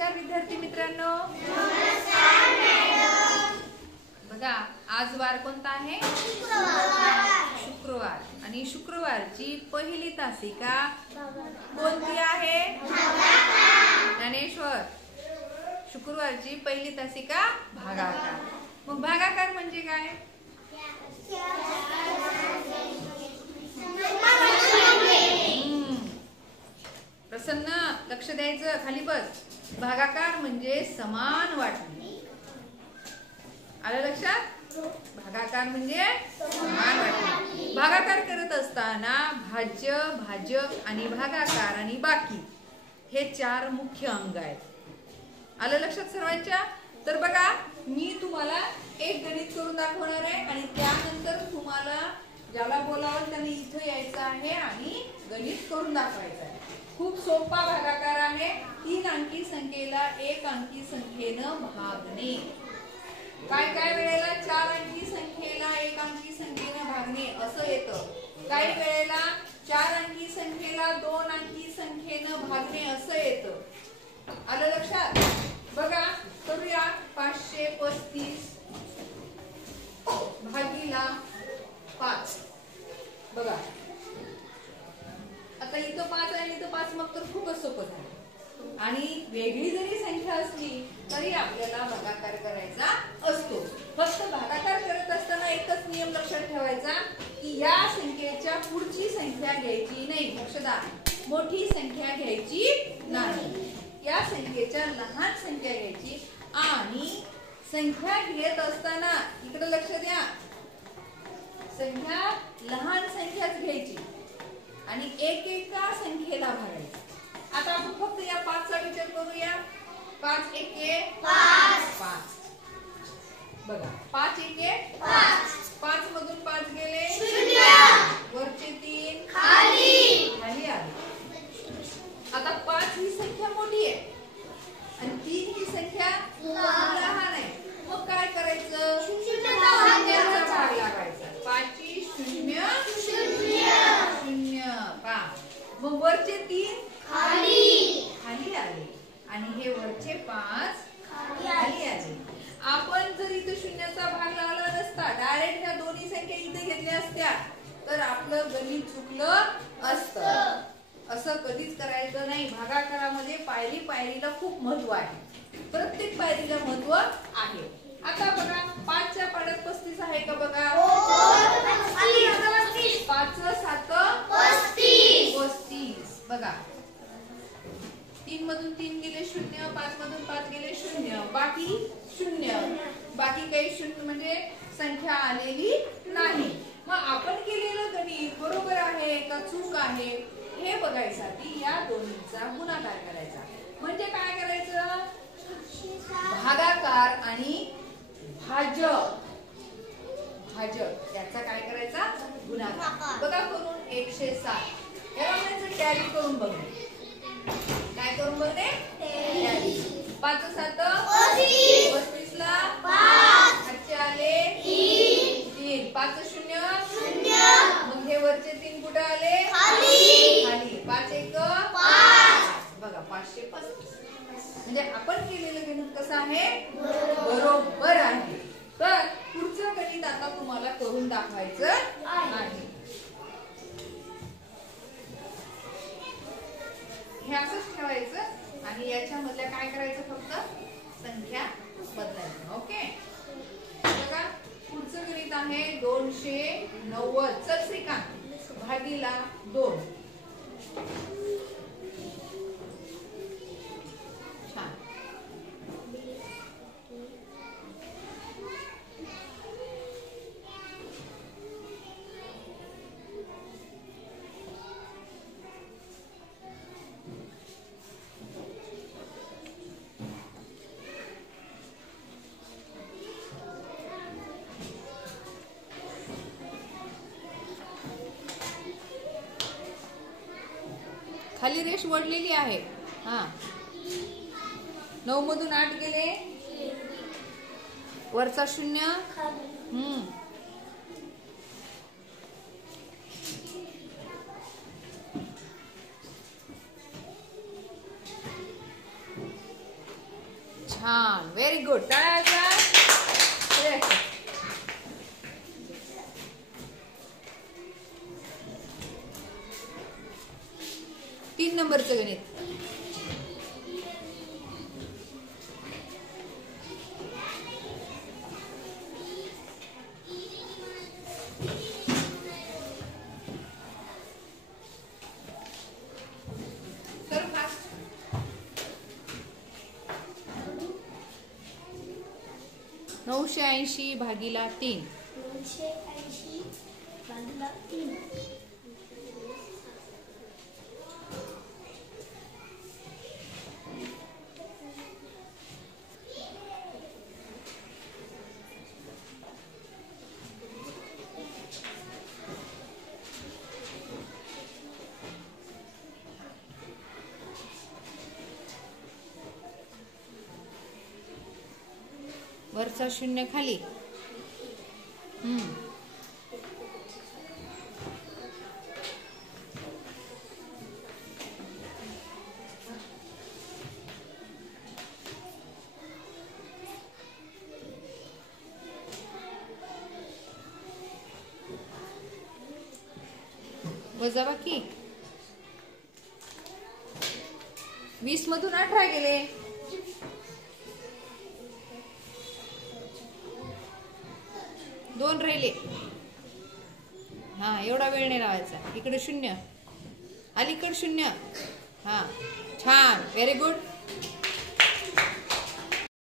नमस्कार विद्यार्थी मित्रांनो. नमस्कार मॅडम. बघा आज वार कोणता आहे? शुक्रवार. आणि शुक्रवारची पहिली तासिका कोणती आहे? ज्ञानेश्वर. शुक्रवारची पहिली तासिका भागाकार. मग भागाकार म्हणजे काय? प्रसन्न लक्ष द्यायचं. खाली बस. भागाकार म्हणजे समान वाटणे. आलं लक्षात? भागाकार म्हणजे समान वाटणे. भागाकार करत असताना भाज्य, भाजक आणि भागाकार आणि बाकी हे चार मुख्य अंग आहेत. आलं लक्षात सर्वांच्या? तर बघा मी तुम्हाला एक गणित करून दाखवणार आहे आणि त्यानंतर तुम्हाला ज्याला बोलावं त्याने इथं यायचं आहे आणि गणित करून दाखवायचं आहे. खूप सोपा भागाकार आहे. 3 अंकी संख्येला 1 अंकी संख्येनं भागणे. काय काय वेळेला 4 अंकी संख्येला 1 अंकी संख्येनं भागणे असं येतं. काही वेळेला 4 अंकी संख्येला 2 अंकी संख्येनं भागणे असं येतं. आलं लक्षात? बघा करूया. 535 भागीला 5. बघा आता इथं 5 आणि इथं 5 मग तर खूपच सोपं झालं. आणि वेगळी जरी संख्या असली तरी आपल्याला भागाकार करायचा असतो. फक्त भागाकार करत असताना एकच नियम लक्षात ठेवायचा की या संख्येच्या पुढची संख्या घ्यायची नाही. लक्ष द्या. मोठी संख्या घ्यायची नाही. या संख्येच्या लहान संख्या घ्यायची. आणि संख्या घेत असताना इकडे लक्ष द्या. संख्या लहान संख्याच घ्यायची आणि एकेका संख्येला भागायचं. आता आपण फक्त या 5 चा विचार करूया. 5 एके 5. बघा 5 एके 5 मधून 5 गेले 0. वरचे 3 खाली आले. आता 5 ही संख्या मोठी आहे आणि 3 ही संख्या लहान आहे. मग काय करायचं? शून्याचा भाग लावायचा. 5 ची 0 5. मग वरचे 3 खाली आले आणि हे वरचे 5 खाली आले. आपण जर इथे शून्याचा भाग लावला नसता, डायरेक्ट ह्या दोन्ही संख्या इथे घेतल्या असत्या तर आपलं गणित चुकलं असतं. असं कधीच करायचं नाही. भागाकारामध्ये पायरीला खूप महत्व आहे. प्रत्येक पायरीला महत्व आहे. आता बघा 5 च्या पाड्यात 35 आहे का? बघा 5 7 35. बघा 3 मधून 3 गेले 0. 5 मधून 5 गेले 0. बाकी 0. बाकी काही 0 म्हणजे संख्या आलेली नाही. मग आपण केलेलं गणित बरोबर आहे का चूक आहे हे बघायसाठी या दोन्हीचा गुणाकार करायचा. म्हणजे काय करायचं? भागाकार आणि भाजक याचा काय करायचा? गुणाकार. बघा करून 107. याला म्हणायचं टॅली करून बघणे. काय करून बघणे? टॅली. 5 7 35 ला 5 खालचे आले 3. 5 0. मग हे वरचे 3 कुठे आले? खाली. 5 1 5. बघा 535. म्हणजे आपण केलेलं गणित कसं आहे? बरोबर आहे. तर पुढचं गणित आता तुम्हाला करून दाखवायचं आहे. हे असंच ठेवायचं आणि याच्यामधल्या काय करायचं? फक्त संख्या बदलायचं. ओके. बघा पुढचं गणित आहे 290. चल श्रीकांत. भागीला 2. छान. खाली रेष वळलेली आहे. हा 9 मधून 8 गेले. वरचा 0. छान, व्हेरी गुड. टाळ्या. 3 नंबरचं गणित. कर फास्ट. 980 भागीला 3. 980 भागीला 3. वरचा 0 खाली. वजाबाकी. 20 मधून 18 गेले. 2 राहिले. हा, एवढा वेळ नाही लावायचा. इकडे 0, अलीकडे 0. हा, छान, व्हेरी गुड.